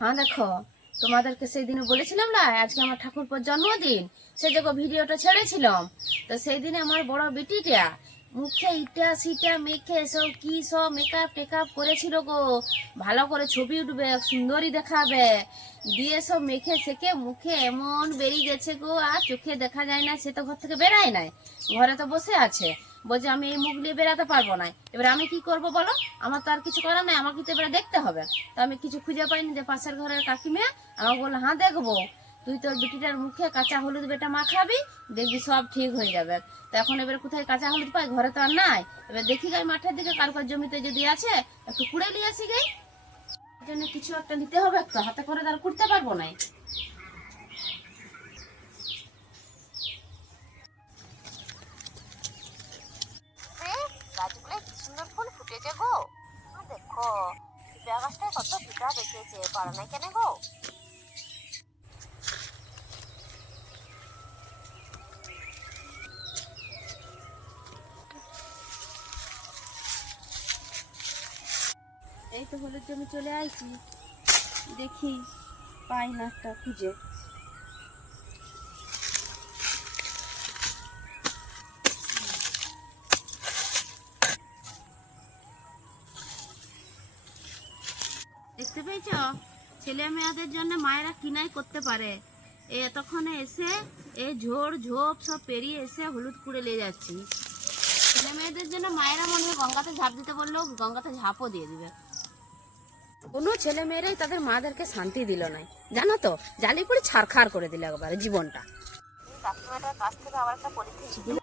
হ্যাঁ দেখো, তোমাদেরকে সেই দিনে বলেছিলাম না, আজকে আমার ঠাকুরপোর জন্মদিন, সে যে ভিডিওটা ছেড়েছিলাম, তো সেই দিনে আমার বড় বেটিটা মুখে ইটা সিটা মেখে সব কি সব মেকআপ টেকআপ করেছিল গো। ভালো করে ছবি উঠবে, সুন্দরী দেখাবে। দিয়ে সব মেখে সেকে মুখে এমন বেরিয়ে গেছে গো, আর চোখে দেখা যায় না, সে তো ঘর থেকে বেরায় নাই। ঘরে তো বসে আছে। বলছে, আমি এই মুখ নিয়ে বেরাতে পারব না। এবার আমি কি করব বলো? আমার তো আর কিছু করার নাই, আমাকে তো এবারে দেখতে হবে। তো আমি কিছু খুঁজে পাইনি যে পাশের ঘরের কাকিমে আমাকে বলল হ্যাঁ দেখব। তুই তোর বিটিটার মুখে কাঁচা হলুদ বেটা মাখাবি, দেখবি সব ঠিক হয়ে যাবে। তো এখন এবার কোথায় কাঁচা হলুদ পাই? ঘরে তো আর নাই। এবার দেখি গাই মাঠের দিকে কার কার জমিতে যদি আছে, একটু কুড়ে নিয়ে আসি গাই। জন্য কিছু একটা নিতে হবে তো হাতে করে তার করতে পারব না। গাছগুলো কি সুন্দর ফুল ফুটেছে গো। দেখো কত দেখেছে পারা নাই কেন গো। এই তো হলুদ জমি চলে আইছি। দেখি পাই না একটা খুঁজে। দেখতে পেয়েছ? ছেলে মেয়েদের জন্য মায়েরা কিনাই করতে পারে? এতক্ষণে এসে এ ঝোড় ঝোপ সব পেরিয়ে এসে হলুদ কুড়ে নিয়ে যাচ্ছি। ছেলে মেয়েদের জন্য মায়েরা মনে হয় গঙ্গাতে ঝাঁপ দিতে বললেও গঙ্গাতে ঝাঁপও দিয়ে দিবে। কোনো ছেলে মেয়েরাই তাদের মাদেরকে শান্তি দিল না জানো তো? জালি করে ছাড়খাড় করে দিল একবারে জীবনটা। কাছ থেকে একটা পরীক্ষা